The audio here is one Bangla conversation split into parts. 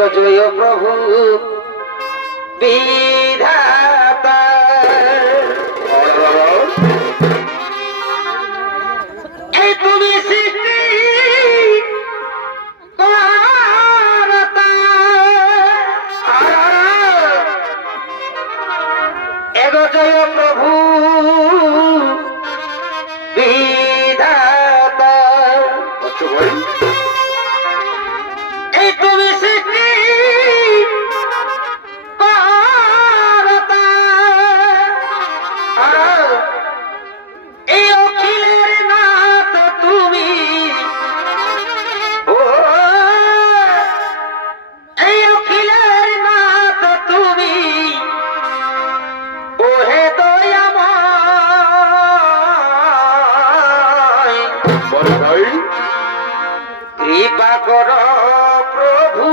এগো জয় প্রভু বিধাতা এই তুমি সৃষ্টি করতা এগো জয় প্রভু বিধাতা এই তুমি সৃষ্টি করতা এই অখিলের নাথ তুমি ও এই অখিলের নাথ তুমি ও হে দয়াময় ভাই কৃপা কর প্রভু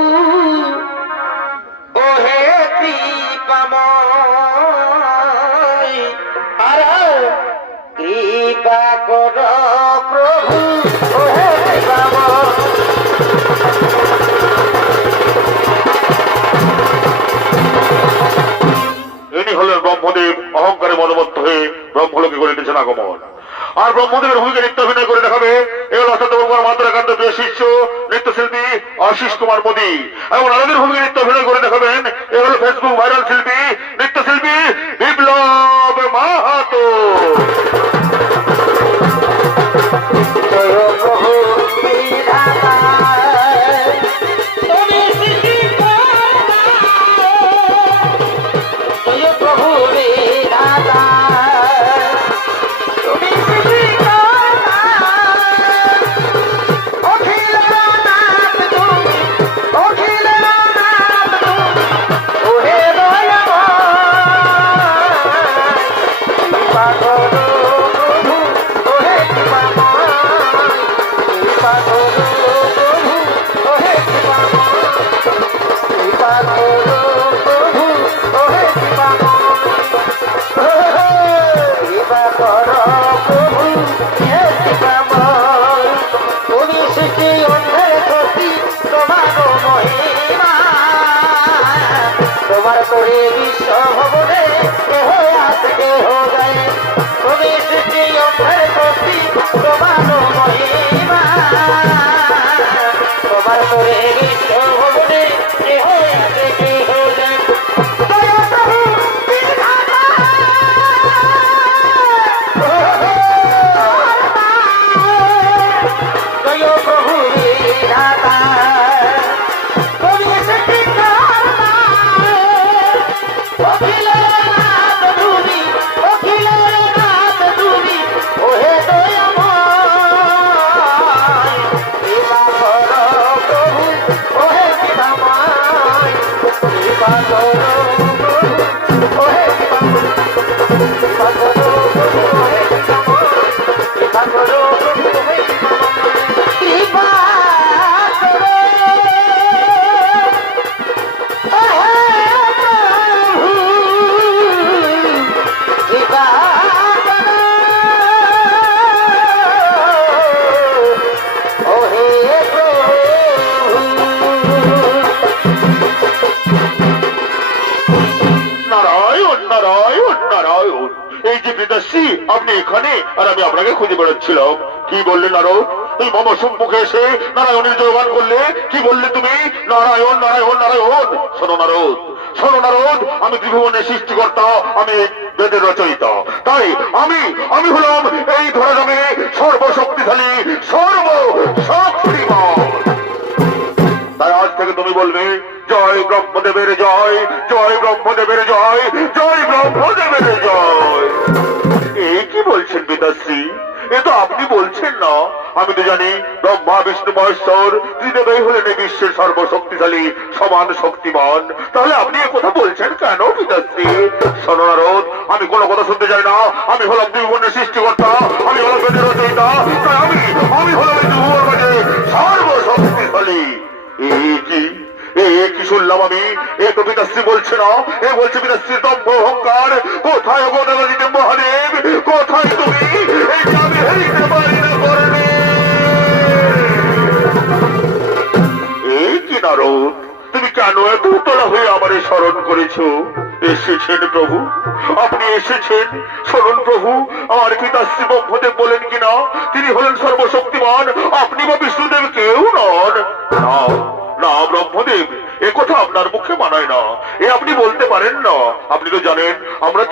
ও হে কৃপাময় আর কৃপা কর প্রভু ও হে কৃপাময় ইনি হলেন ব্রহ্মদেব। অহংকারে মনোমত্ত হয়ে ব্রহ্মলোকে করিতেছেন আগমন। আর ব্রহ্মদেবের ভূমিকা নৃত্য অভিনয় করে দেখাবে এই হল অশান্ত মাত্রাকান্ত প্রিয় শিষ্য নৃত্যশিল্পী আশিস কুমার মোদী। এবং আলাদের ভূমিকা নৃত্য অভিনয় করে দেখাবেন এই হল ফেসবুক ভাইরাল শিল্পী নৃত্যশিল্পী বিপ্লব মাহাতো। জয় প্রভু বিধাতা তুমি সৃষ্টি করতা জয় প্রভু বিধাতা তুমি সৃষ্টি করতা অখিলের নাথ তুমি অখিলের নাথ তুমি ও হে দয়াময় কৃপা করো প্রভু ও হে কৃপাময় কৃপা করো প্রভু ও হে কৃপাময় কৃপা করো প্রভু ও হে কৃপাময় কৃপা করো প্রভু হে কৃপাময় তুমি সৃষ্টি অন্ধের সৃষ্টি তোমার মহিমা তোমার করে বিশ্ব ভবনে কেহ আসে কেহ যায় তুমি সৃষ্টি অন্ধের সৃষ্টি তোমার মহিমা তোমার করে বিশ্ব ভবনে কেহ আসে কেহ যায় জয় প্রভু বিধাতা জয় প্রভু বিধাতা তুমি সৃষ্টি করতা অখিলের নাথ তুমি অখিলের নাথ তুমি ও হে দয়াময় কৃপা কর প্রভু ও হে কৃপাময় কৃপা কর প্রভু ও হে কৃপাময় কৃপা কর প্রভু ও হে কৃপাময় কৃপা কর প্রভু ও হে কৃপাময় কৃপা কর ও হে প্রভু কৃপা কর ও হে প্রভু নারায়ণ নারায়ণ নারায়ণ। এই যে বিদেশি আপনি এখানে আর আমি আপনাকে খুঁজে বেড়াচ্ছিলাম। কি বললেন নারদ? তুমি মম সম্মুখে এসে নারায়ণের জয়গান করলে। কি বললে তুমি? নারায়ণ নারায়ণ নারায়ণ। শোনো নারদ, শোনো নারদ, আমি ত্রিভুবনের সৃষ্টিকর্তা, আমি বেদের রচয়িতা। তাই আমি হলাম এই ধরাধামে সর্বশক্তিশালী সর্বশক্তিমান। তাই আজ থেকে তুমি বলবে জয় ব্রহ্মদেবের জয়, জয় ব্রহ্মদেবের জয়, জয় ব্রহ্মদেবের জয়। এই কি বলছেন পিতাশ্রী? এ তো আপনি বলছেন না। আমি তো জানি ব্রহ্মা বিষ্ণু মহেশ্বর ত্রিদেবই হলেন এই বিশ্বের সর্বশক্তিশালী সমান শক্তিমান। তাহলে আপনি এ কথা বলছেন কেন পিতাশ্রী? শোনো নারদ, আমি কোনো কথা শুনতে চাই না। আমি হলাম ত্রিভুবনের সৃষ্টিকর্তা, আমি হলাম বেদের রচয়িতা। তাই আমি হলাম এই ত্রিভুবন মাঝে সর্বশক্তিশালী। কি শুনলাম আমি? এ তো পিতাশ্রী বলছে না, এ বলছে পিতাশ্রীর দম্ভ অহংকার। কোথায় অবদানিতে মহাদেব, কোথায় তুমি? এই আমি হেরিতে পারি না করবে। এই কি নারদ, তুমি কেন এত উতলা হয়ে আমারে স্মরণ করেছো? এসেছেন প্রভু, আপনি এসেছেন। শুনুন প্রভু, আমার পিতাশ্রী ব্রহ্মদেব বলেন কিনা তিনি হলেন সর্বশক্তিমান, আপনি বা বিষ্ণুদেব কেউ নন। না না ব্রহ্মদেব, এ কথা আপনার মুখে মানায় না, এ আপনি বলতে পারেন না। আপনি তো জানেন আমরা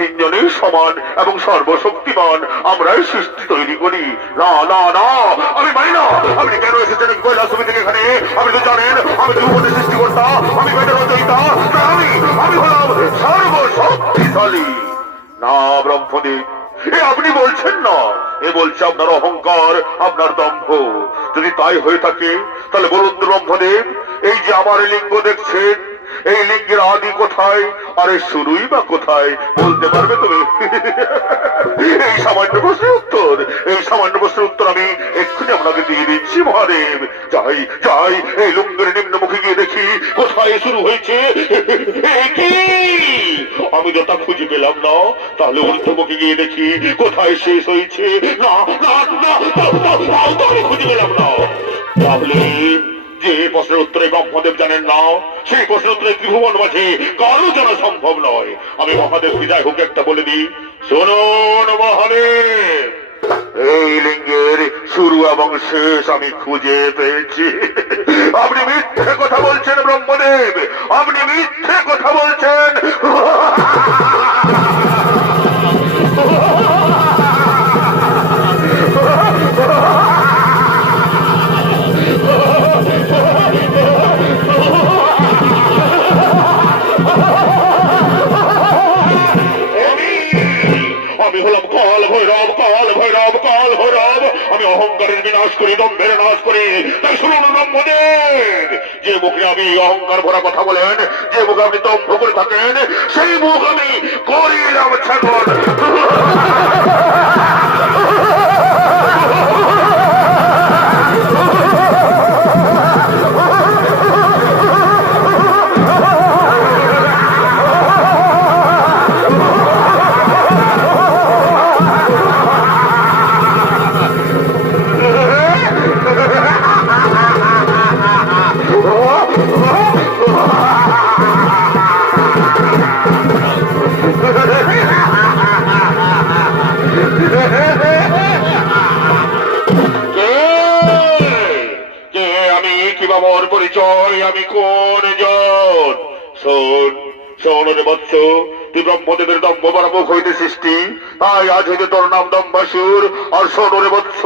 তিনজনেই সমান এবং সর্বশক্তিমান, আমরাই সৃষ্টি তৈরি করি। না না না, আমি মানি না। আপনি কেন এসেছেন কৈলাসভূমি থেকে এখানে? আপনি তো জানেন আমি ধ্রুপদী সৃষ্টিকর্তা, আমি বেদের রচয়িতা, আমি হলাম সর্বশক্তিশালী। না ব্রহ্মদেব, এ আপনি বলছেন না, এ বলছে আপনার অহংকার, আপনার দম্ভ। যদি তাই হয়ে থাকে তাহলে বলুন ব্রহ্মদেব, এই যে আমার লিঙ্গ দেখছেন, এই লিঙ্গের আদি কোথায় আর এর শুরুই বা কোথায়? বলতে পারবে তুমি? এই সামান্য প্রশ্নের উত্তর, এই সামান্য প্রশ্নের উত্তর আমি এক্ষুনি আপনাকে দিয়ে দিচ্ছি মহাদেব। যাই যাই, এই লিঙ্গের নিম্নমুখী গিয়ে দেখি কোথায় শুরু হয়েছে। কি আমি তো তা খুঁজে পেলাম না, তাহলে ঊর্ধ্বমুখী গিয়ে দেখি কোথায় শেষ হয়েছে। না না না, তাও তো আমি খুঁজে পেলাম না। তাহলে যে প্রশ্নের উত্তরে ব্রহ্মদেব জানেন না, সেই প্রশ্নের উত্তরে ত্রিভুবন মাঝে কারো জানা সম্ভব নয়। আমি মহাদেবকে যাই হোক একটা বলে দিই, শুনুন মহাদেব, এই লিঙ্গের শুরু এবং শেষ আমি খুঁজে পেয়েছি। আপনি মিথ্যে কথা বলছেন ব্রহ্মদেব, আপনি মিথ্যে কথা বলছেন। আমি হলাম কাল ভৈরব, কাল ভৈরব, কাল ভৈরব। আমি অহংকারের বিনাশ করি, দম্ভের নাশ করি। তাই শুনুন ব্রহ্মদেব, যে মুখে আমি অহংকার ভরা কথা বলেন, যে মুখে আপনি দম্ভ করে থাকেন, সেই মুখ আমি করিলাম ছাগল। পরিচয়, আমি কোন জন? শোন শোন রে বৎস, তুই ব্রহ্মদেবের দম্ভ বড় মুখ হইতে সৃষ্টি, তাই আজ হইতে তোর নাম দম্বাসুর। আর শোন রে বৎস,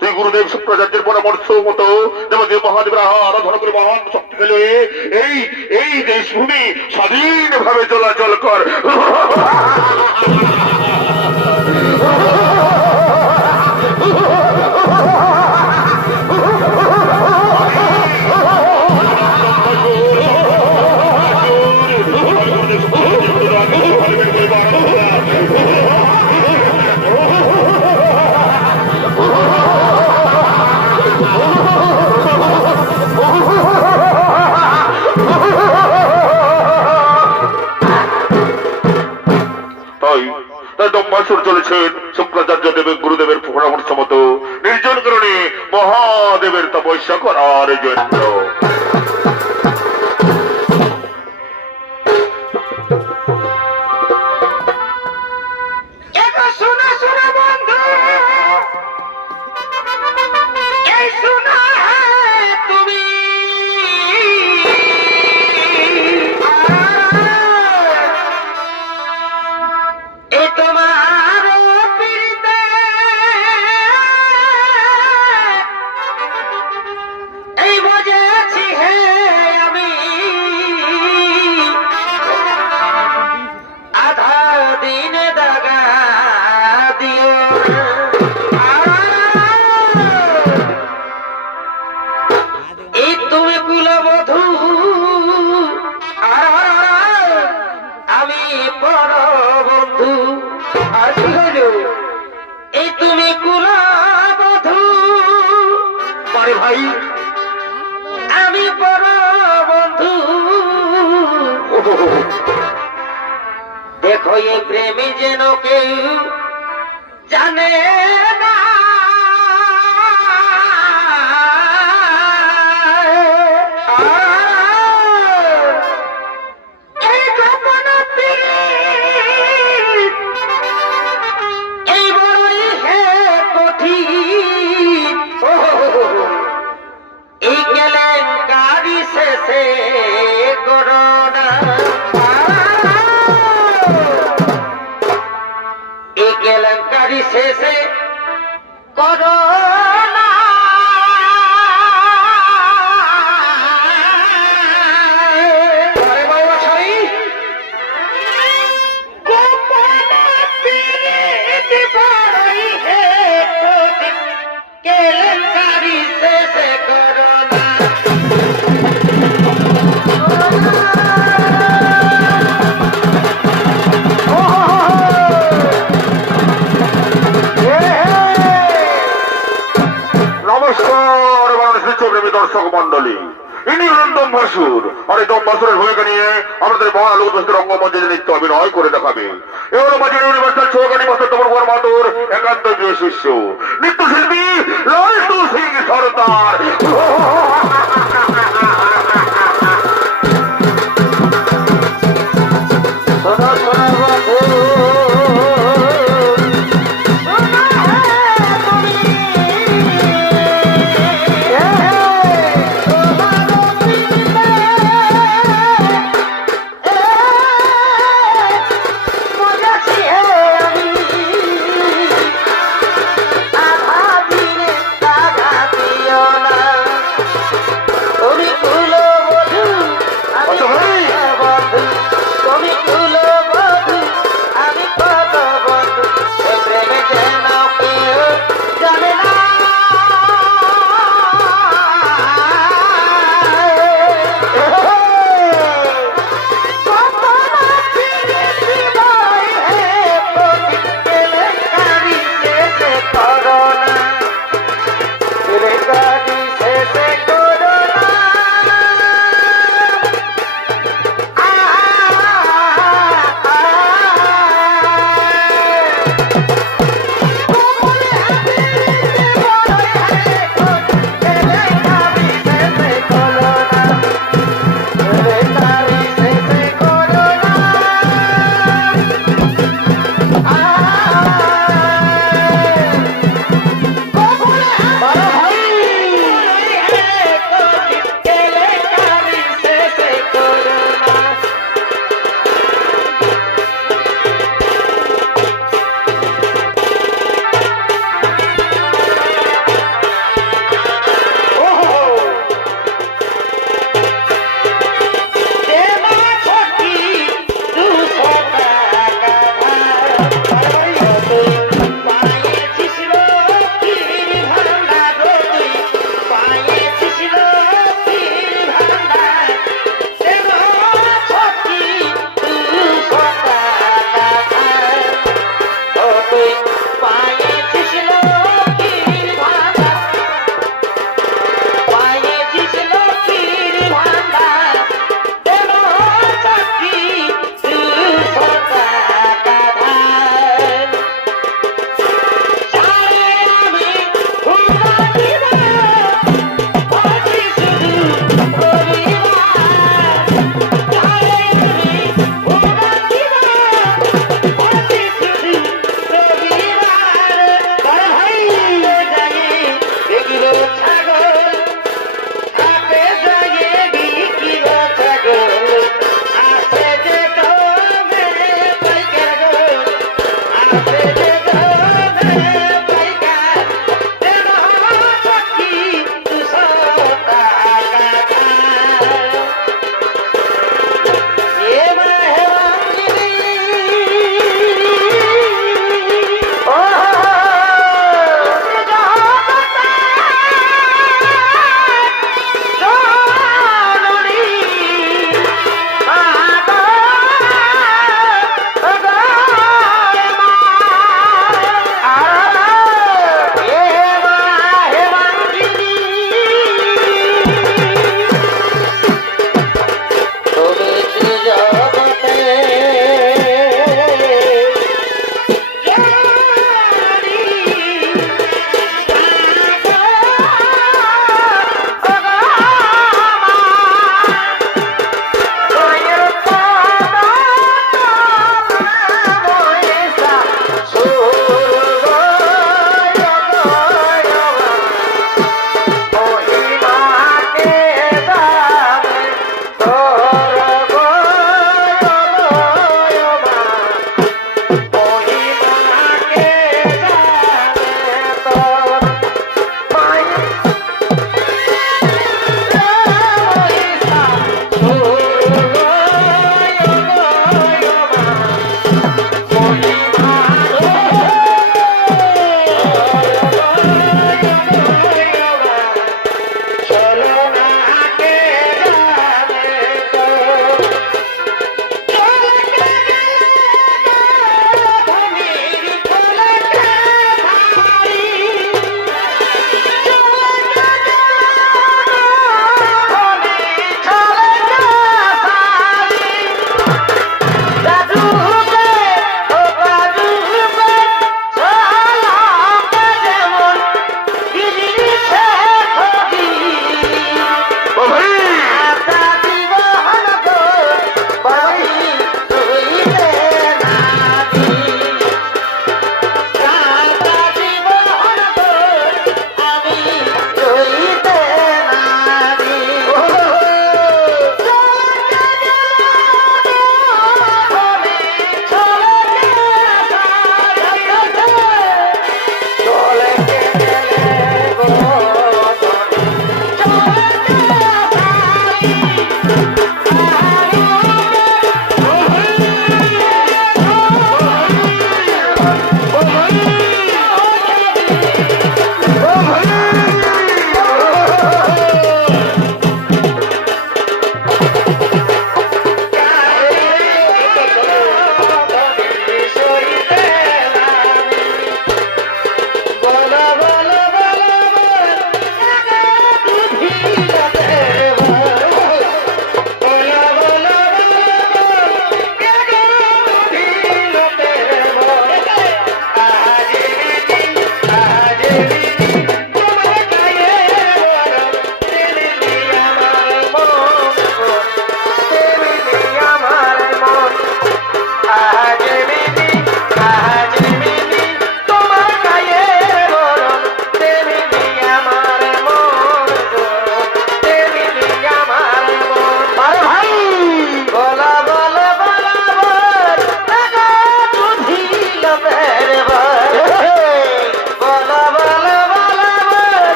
তুই গুরুদেব শুক্রাচার্যের পরামর্শ মতো দেবদেব মহাদেবের আরাধনা করে মহান শক্তিশালী হয়ে এই এই দেশভূমি স্বাধীনভাবে চলাচল কর। দম্বাসুর চলেছেন শুক্রাচার্য দেবের গুরুদেবের পরামর্শ মতো নির্জন কারণে মহাদেবের তপস্যা করার জন্য। देखो ये प्रेमी जेनो के जाने ना দম্ভাসুর, আর এই দম্ভাসুরের ভূমিকা নিয়ে আমাদের মহান উপস্থিত রঙ্গমঞ্চে যে নৃত্য অভিনয় করে দেখাবে এবার মাঝে ইউনিভার্সাল চৌগানি মাস্টার তপন কুমার মাতুর একান্ত প্রিয় শিষ্য নৃত্যশিল্পী লালটু সিং সর্দার। শোনো শোনো বন্ধু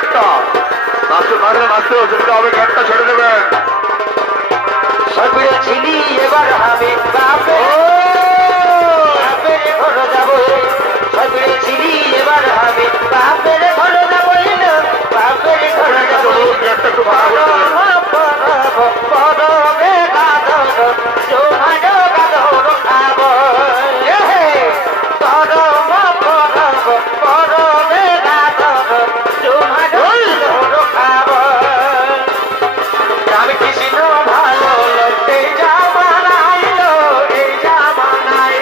গেটটা। নাচতে নাচলে নাচতে অসুবিধা হবে, গেটটা ছেড়ে দেবেন। সবিরে ছিলি এবার আমি বাপের ঘর যাবো, সবিরে ছিলি এবার আমি বাপের ঘর যাবো, বাপের ঘর যাবো। গেটটা একটু ভাড়া করে দেবেন। পরবে গাধর সোহাজ গাধর খাব, পরম পরব পরবে গাধর সোহাজ গাধর খাব। রাম কৃষ্ণ ভালো লোকে জামানাই লো, এই জামানাই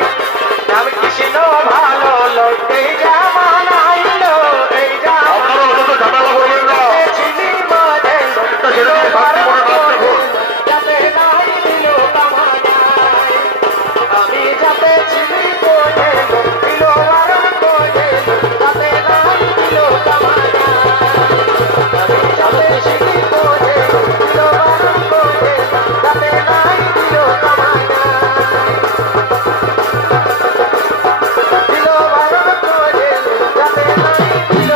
রাম কৃষ্ণ ভালো লোকে জামানাই লো, এই আপনারা ওদের তো ঝামেলা করবেন না। ছিলি মনে গেটটা ছেড়ে দিয়ে শান্তি মনে নাচতে থাকুন। যাতে নাই দিল কামানাই, আমি যাতে ছিলি মনে দিল বারণ করে, যাতে নাই দিল কামানাই, আমি যাতে ছিলি মনে দিল বারণ করে, যাতে নাই দিল কামানাই, দিল বারণ করে, যাতে নাই দিল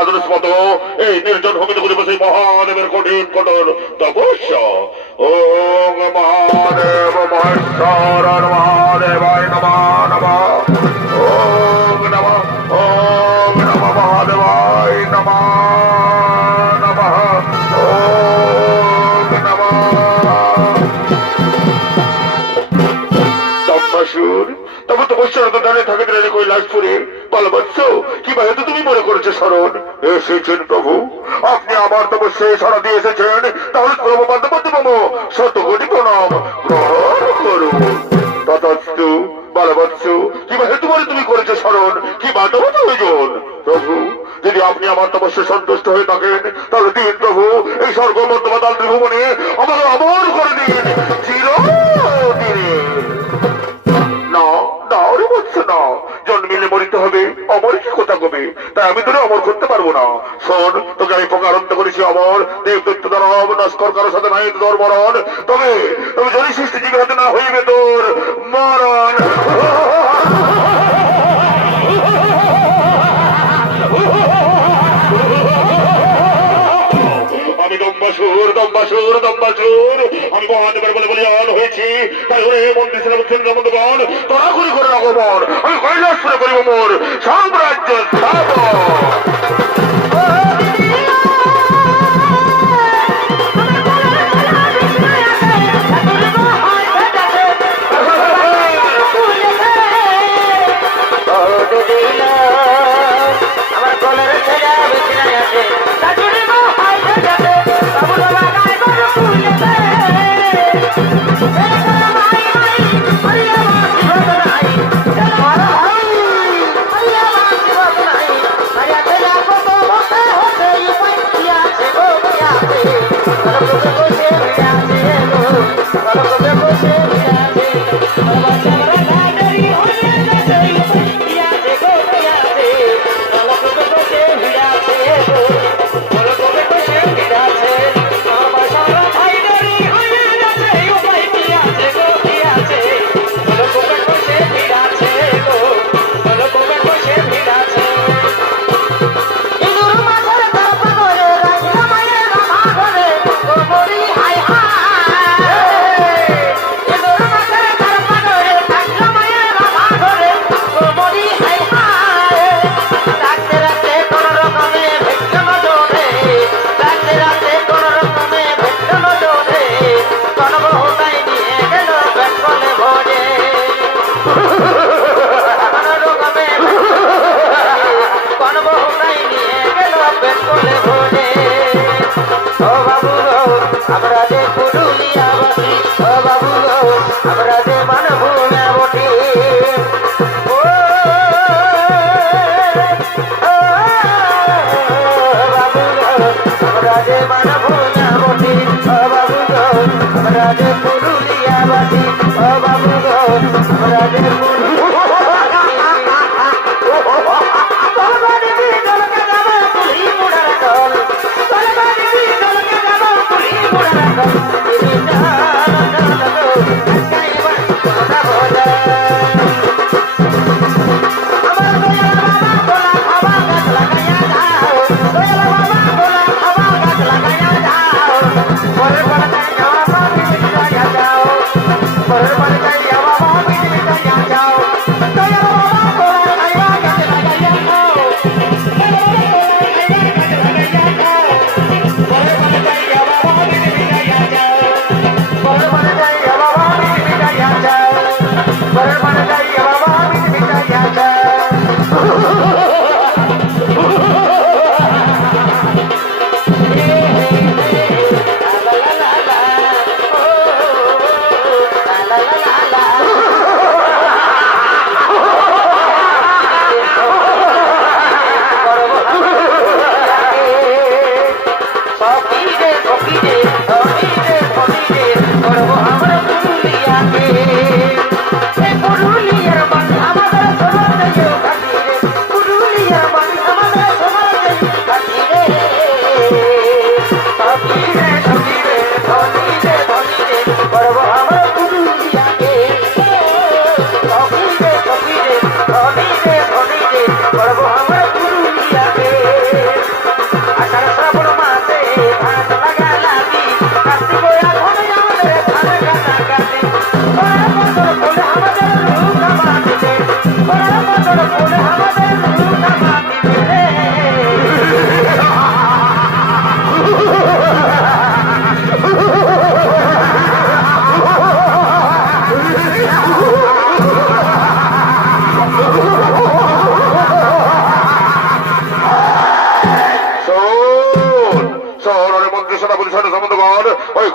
রাজনস মতো এই নির্জন ভূমিতে করে বসে মহাদেবের কঠিন কঠোর তপস্যা। ওম মহাদেব মহেশ্বর মহাদেবায় নমঃ নমঃ। ওম নমঃ মহাদেবায় নমঃ নমঃ। ওম নমঃ। দম্বাসুর, তবে তপস্যারত দাঁড়িয়ে থাকে দাঁড়িয়ে কৈলাসপুরে বলবৎস কি হয়তো তুমি মনে করেছো শরণ এসেছেন প্রভু, আপনি আমার তপস্যায় সারা দিয়ে এসেছেন, তাহলে প্রভু পদ্মপদ্ম শত কোটি প্রণাম গ্রহণ করুন। ততস্তু বলবৎস কি হেতু বলে তুমি করেছো শরণ, কি বাধব প্রয়োজন প্রভু? যদি আপনি আমার তপস্যা সন্তুষ্ট হয়ে থাকেন তাহলে দিন প্রভু এই স্বর্গ মধ্যমাতাল ত্রিভুবনে আমাকে অমর করে দিন চিরদিনে। না না ওরে বলছ না, জন্মিলে মরিতে হবে, অমর কি কথা কবে, তাই আমি তোরে অমর করতে পারবো না। শোন, তোকে আমি প্রকারান্ত করেছি অমর, দেবদত্ত দানব নস্কর কারো সাথে নাই তোর মরণ, তবে তবে যদি সৃষ্টি জীবে হাতে না হইবে তোর মরণ। আমি দম্বাসুর দম্বাসুর দম্বাসুর, আমি মহাদেবের বলে বলিয়ান হয়েছি, তাই ওরে মন্দির ছিল বন্ধুগণ তোরা করি করে রাখো মন, আমি কৈলাসপুরে করিব মোর সাম্রাজ্য স্থাপন। আমার কলের ছেড়া বেশি আছে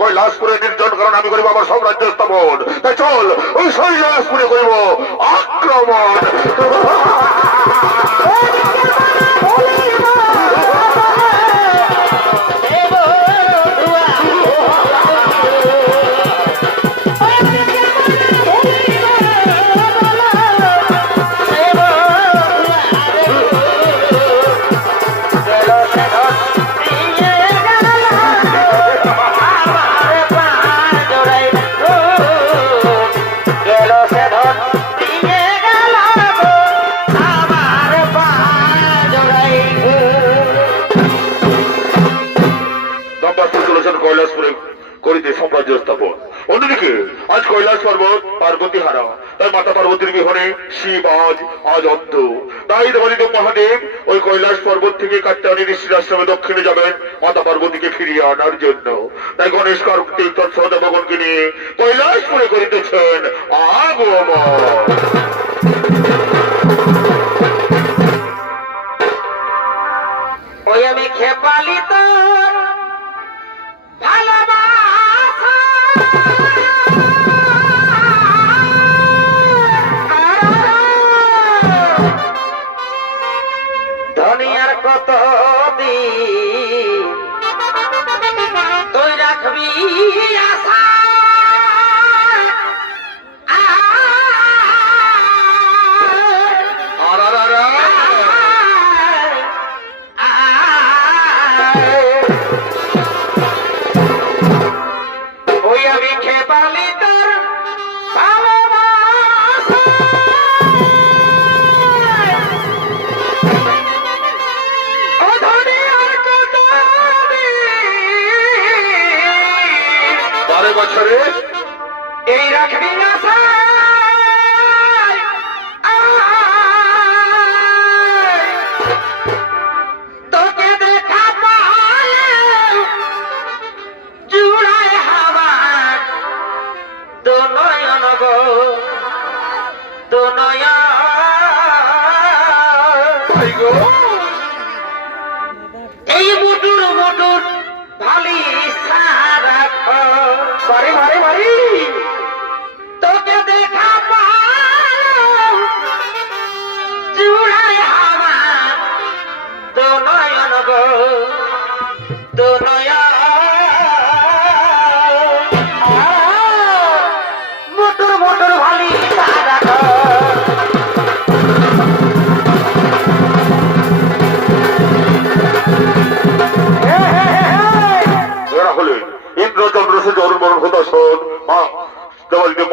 কৈলাসপুরে নির্জন কারণ আমি করিব আমার সাম্রাজ্য স্থাপন। তাই চল ওই কৈলাসপুরে করিব আক্রমণ। কৈলাসপুরে করিতে সাম্রাজ্য স্থাপন। অন্যদিকে আজ কৈলাস পর্বত পার্বতী হারা, তাই মাতা পার্বতীর বিহনে শিব আজ অন্ধ। তাই দেবাদিদেব মহাদেব ওই কৈলাস পর্বত থেকে কাত্যায়নী ঋষির আশ্রমে দক্ষিণে যাবেন মাতা পার্বতীকে ফিরিয়ে আনার জন্য। তাই গণেশ কার্তিক তৎসহ দেবগণকে নিয়ে কৈলাসপুরে করিতেছেন আগমন। ওই আমি খেপালিত ধনিয়ার কত দিন তুই রাখবি আশা ওই আমি খেপালি তোর বছরে এই রাখবি না তোকে দেখা পালে জুড়ায় হাওয়ার দো নয়ন গো দো নয়ন এই মুটুর মুটুর ভালি সারা বাড়ি বাড়ি বাড়ি তোকে দেখা পাও জুড়ায় আমার দো নয়ন গো দো নয়ন মোটর মোটর ভালি সারা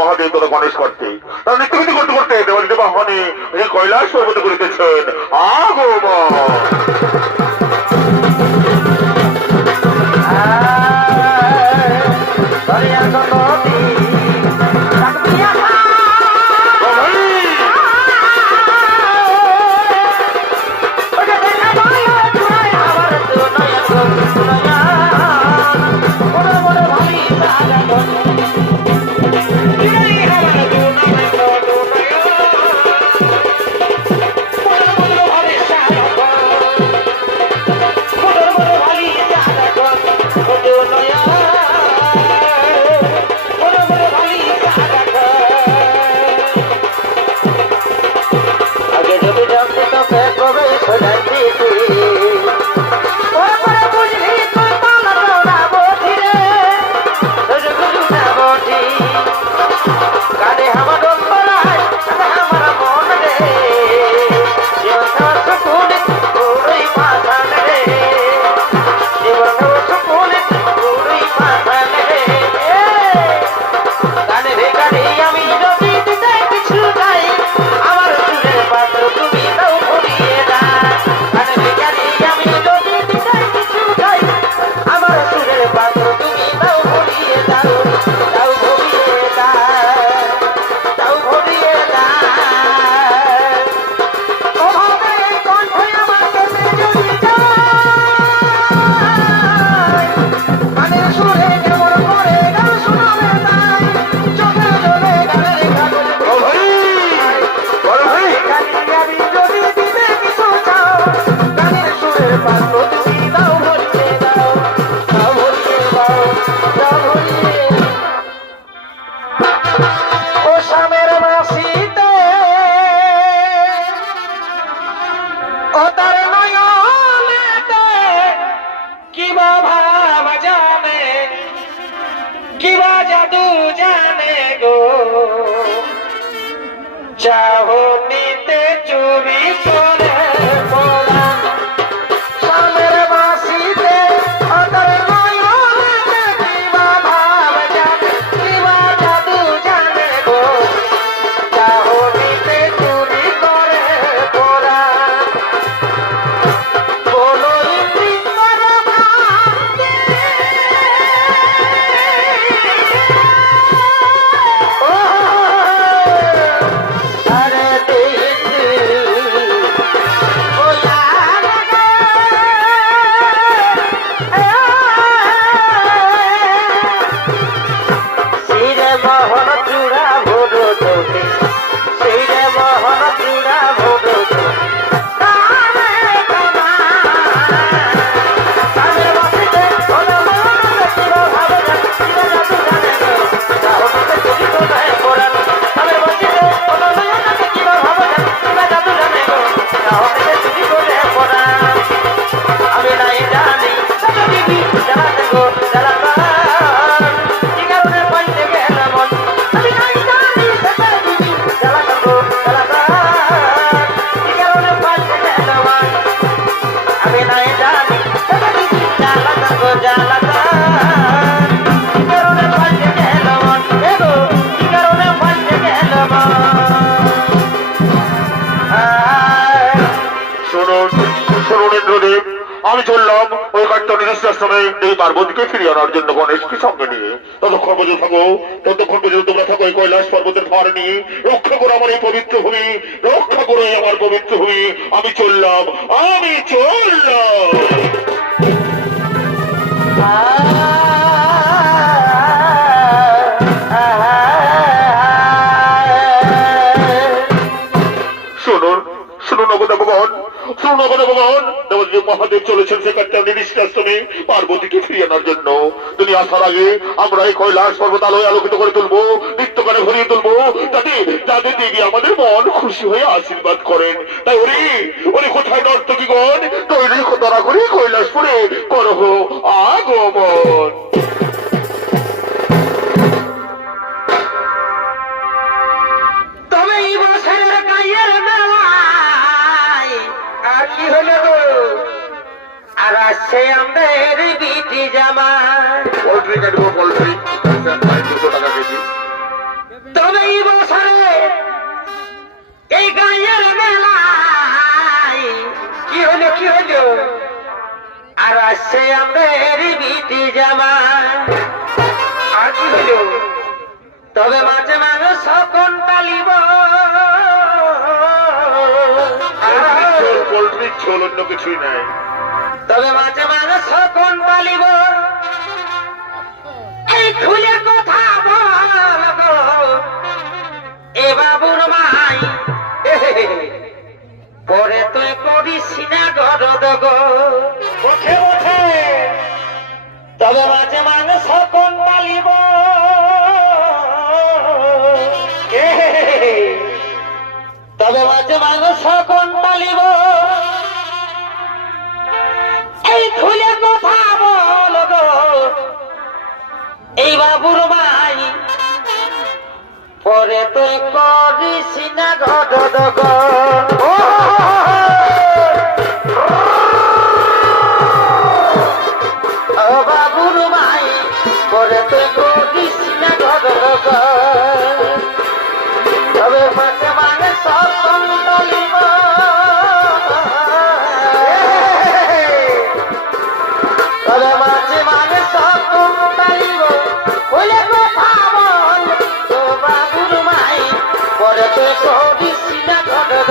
মহাদেব তথা গণেশ করতে তারা নিত্যবিধি করতে করতে দেবাদিদেব আহ্বানে কৈলাস পর্বত করিতেছেন আগমন। ও তার নয়নেতে কিবা ভাব জানে কিবা জাদু জানে গো চাহনিতে চুরি করে পড়া সামের বাঁশিতে ও তার নয়নেতে কিবা ভাব জানে কিবা জাদু জানে গো চাহনিতে চুরি করে পড়া বলো ইন্দ্র ভাগ্যে ও আরে দিদি ওলা রে সিরে মোহন চূড়া ভোর তোকে সিরে মোহন চূড়া ভোর তোকে আমি নাই জানি কি কারণে পাইতে গেলাম আমি নাই জানি কি কারণে পাইতে গেলাম আমি নাই জানি কি কারণে পাইতে গেলাম কি কারণে পাইতে গেলাম শুনুন শুনুন ইন্দ্রদেব, আমি চললাম ওই কাট্টনি আশ্রমে এই পার্বতীকে ফিরিয়ে আনার জন্য গণেশকে সঙ্গে নিয়ে। ততক্ষণ পর্যন্ত থাকো, ততক্ষণ পর্যন্ত তোমরা থাকো এই কৈলাস পর্বতের ভার নিয়ে। রক্ষা করো আমার এই পবিত্র ভূমি, রক্ষা করো এই আমার পবিত্র ভূমি। আমি চললাম, আমি চললাম। শুনুন শুনুন অবদা ভগবান, শুনুন অবদা ভগবান, দেবদেব মহাদেব চলেছেন সে কাট্টানি আশ্রমে পার্বতীকে ফিরিয়ে আনার জন্য। তিনি আসার আগে আমরা এই কৈলাস পর্বত আলোয় আলোকিত করে তুলবো, নিত্যকালে ভরিয়ে তুলবো, যাতে যাতে দেবী আমাদের মন খুশি হয়ে আশীর্বাদ করেন। তাই ওরে ওরে কোথায় নর্তকীগণ, তৈরি দরা করে কৈলাসপুরে করহ আগমন। তবে এই বছরের গায়ের মেলায় আর কি হলো গো আর আসছে আমাদের বিটি জামা পোল্ট্রি কাটবো, পোল্ট্রি 200 টাকা কেজি। তবে এই বছরে এই গায়ের মেলায় কি হলো আর আসছে আমাদের বিটি জামা আর কি হলো তবে মাঝে মাঝে সকন পালিব পোল্ট্রি ঝোল, অন্য কিছুই নাই। তবে মাঝে মাঝে সকন পালিব এই খুলে কথা বলব এ বাবুর মাই পরে তুই করিস না গরদ গো ওঠে ওঠে তবে মাঝে মাঝে সকন পালিব তবে মাঝে মাঝে সকন পালিব এই খুলে কথা বল গো এই বাবুর মাই পরে তুই করিস না গরদ গো ও বাবুর মাই পরে তুই করিস না গরদ গো তবে মাঝে মাঝে সকন পালিব তবে মাঝে মাঝে সকন পালিব বলে কথা বল তো বাবুর মাই পরে তুই করিস না গরদ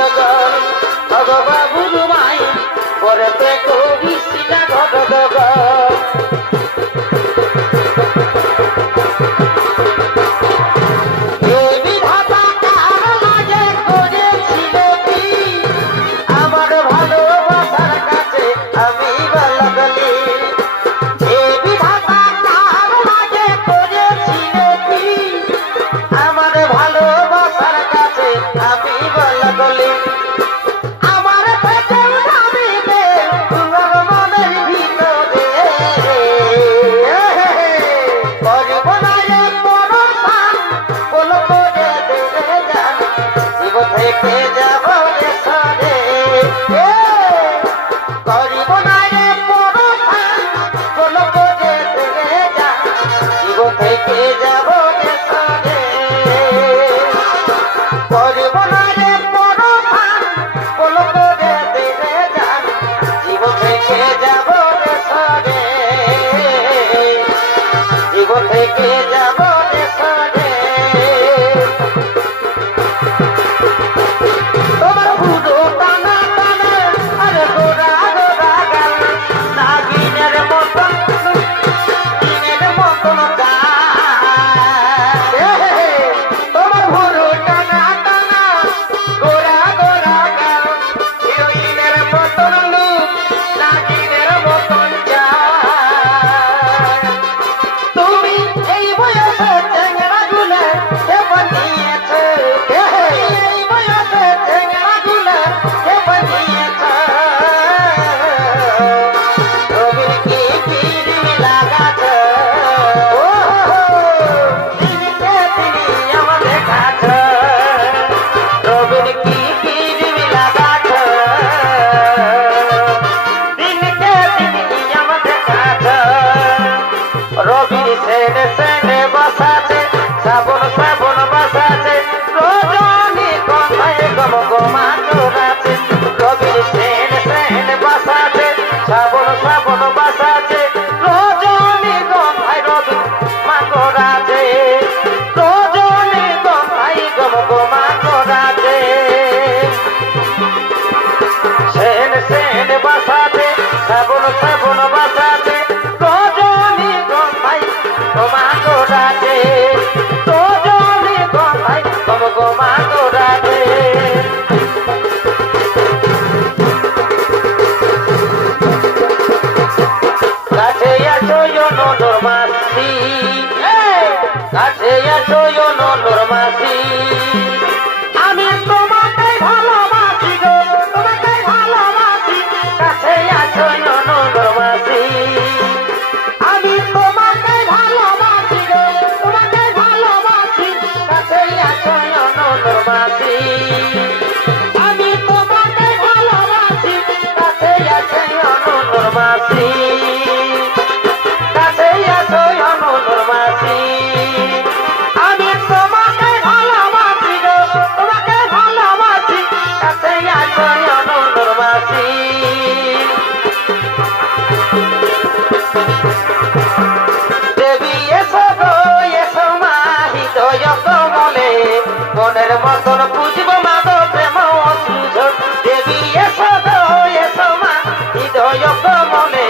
মনের মতন বুঝব মাগো প্রেম অশ্রুঝর দেবী এসো গো এসো মা হৃদয় কমলে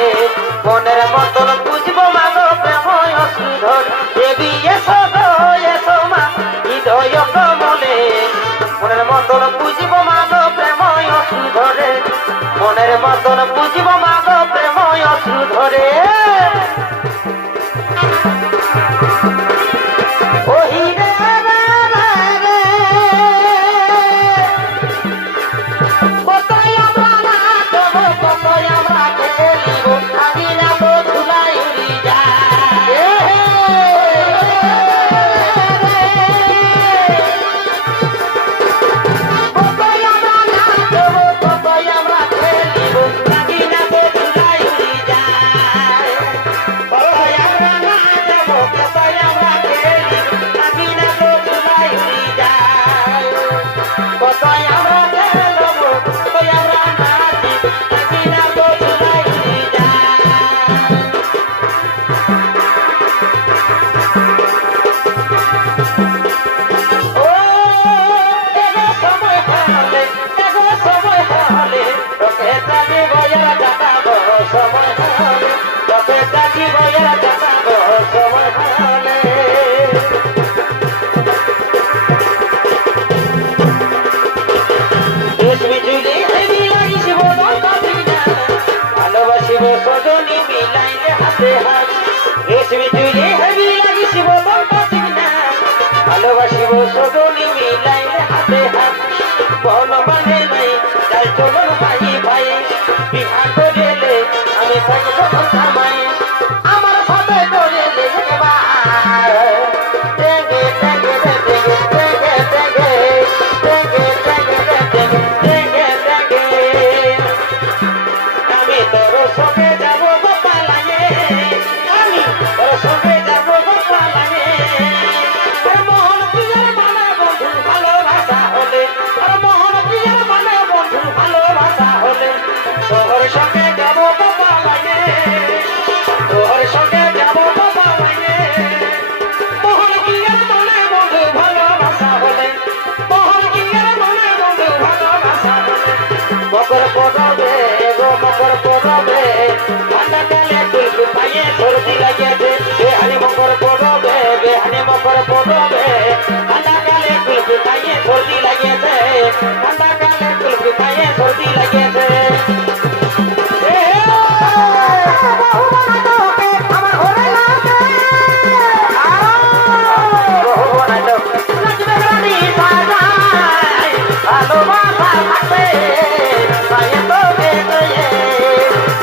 মনের মতন বুঝব মাগো প্রেম অশ্রুঝর দেবী এসো গো এসো মা হৃদয় কমলে মনের মতন বুঝব মাগো প্রেম অশ্রুধরে মনের মতন বুঝব মাগো প্রেম অশ্রুধরে সজনী মিলাইলে হাতে হাত রেশমি তুইলে হেবি লাগিছিব বলবাসিব না ভালোবাসিব সজনী মিলাইলে হাতে হাত বল মানে নাই যাই চলন ভাই ভাই বিহা করিলে আমি থাকব থামাই আমার সাথে করিলে একবার তেগে তেগে তেগে তেগে তেগে তেগে তেগে তেগে তেগে আমি তোর সঙ্গে যাব গোপালায়ে আমি তোর সঙ্গে যাব গোপালায়ে মোহন প্রিয়ার মানে বন্ধু ভালোবাসা হলে মোহন প্রিয়ার মানে বন্ধু ভালোবাসা হলে তোর সঙ্গে যাব গোপালায়ে তোর সঙ্গে যাব গোপালায়ে মোহন প্রিয়ার মানে বন্ধু ভালোবাসা হলে মোহন প্রিয়ার মানে বন্ধু ভালোবাসা হলে মকর পড়বে গো মকর পড়বে ঠান্ডা কালে কুলকু পায়ে সর্দি লাগিয়েছে বেহানি মকর পড়বে বেহানি মকর পড়বে ঠান্ডা কালে কুলকু পায়ে সর্দি লাগিয়েছে ঠান্ডা কালে কুলকু পায়ে সর্দি লাগিয়েছে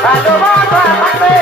ভালোবাসা থাকবে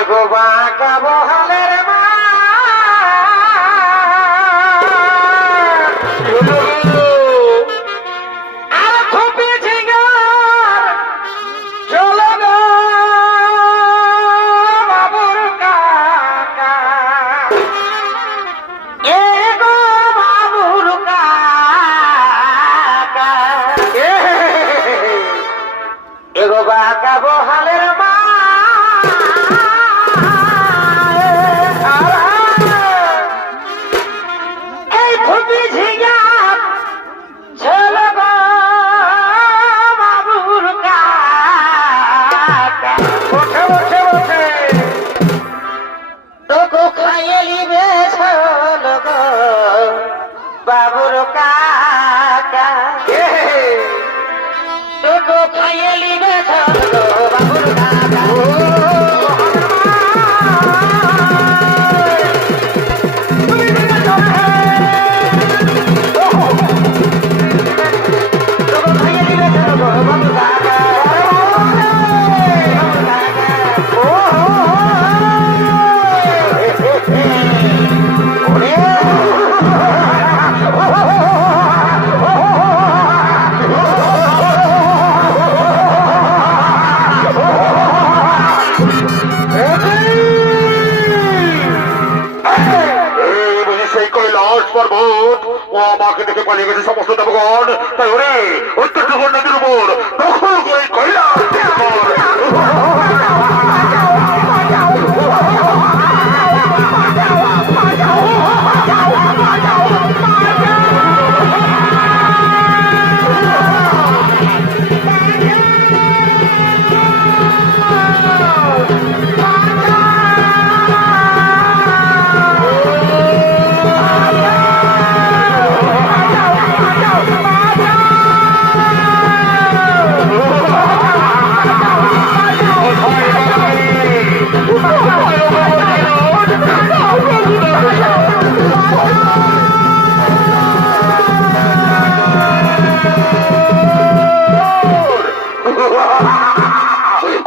এগো বাঁকা বহালের মা আর খুবই ঝিঙ্গার চলো গো বাবুর কাকা এগো বাবুর কাকা এগো বাঁকা বহালের মা এই খুবই ঝিঙ্গার চলো গো বাবুর কাকা ওঠে ওঠে ওঠে তোকে খাইয়ে নিবে চলো গো বাবুর কাকা তোকে খাইয়ে নিবে চলো গো বাবুর কাকা পর্বত ও আমাকে দেখে পালিয়ে গেছে সমস্ত দেবগণ তাই ওরে অত্যন্ত নদীর উপর দখল করে কৈলাস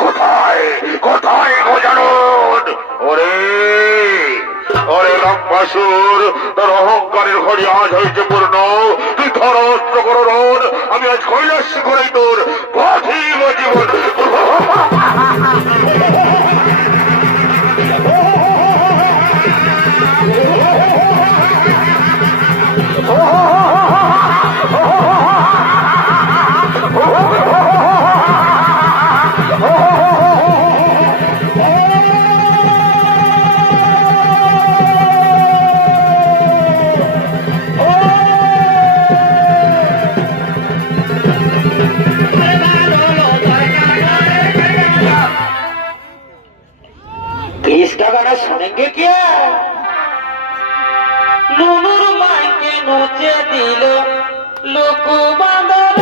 কোথায় কোথায় গজানন ওরে ওরে লম্বাসুর তোর অহংকারের ঘড়ি আজ হয়েছে পূর্ণ তুই ধর অস্ত্র করণ আমি আজ কৈলাস করেই তোর পার্থিব জীবন इसका गाना सुनेंगे क्या नुनुर मांगे नोचे दिलो लोको बांधर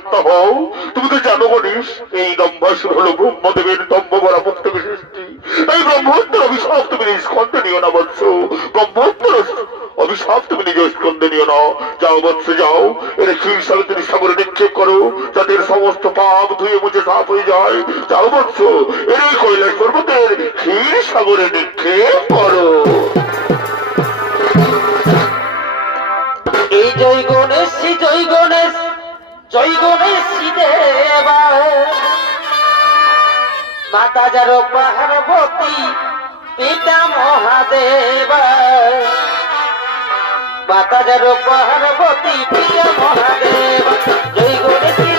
শান্ত হও। তুমি তো জানো গণেশ, এই দম্ভাসুর হলো ব্রহ্মদেবের দম্ভ ভরা মুখ থেকে সৃষ্টি। এই ব্রহ্মোত্তর অভিশাপ তুমি নিজ স্কন্ধে নিও না বৎস। ব্রহ্মোত্তর অভিশাপ তুমি নিজ স্কন্ধে নিও না। যাও বৎস যাও, এর ক্ষীর সাগরে সাগরে নিক্ষেপ করো, যাতে এর সমস্ত পাপ ধুয়ে মুছে সাফ হয়ে যায়। যাও বৎস, এর এই কৈলাস পর্বতের ক্ষীর সাগরে নিক্ষেপ করো। এই জয় গণেশ জয় গণেশ জয় গণেশ দেবা, মাতা যার পার্বতী পিতা মহাদেবা, মাতা যার পার্বতী পিতা মহাদেবা, জয় গণেশ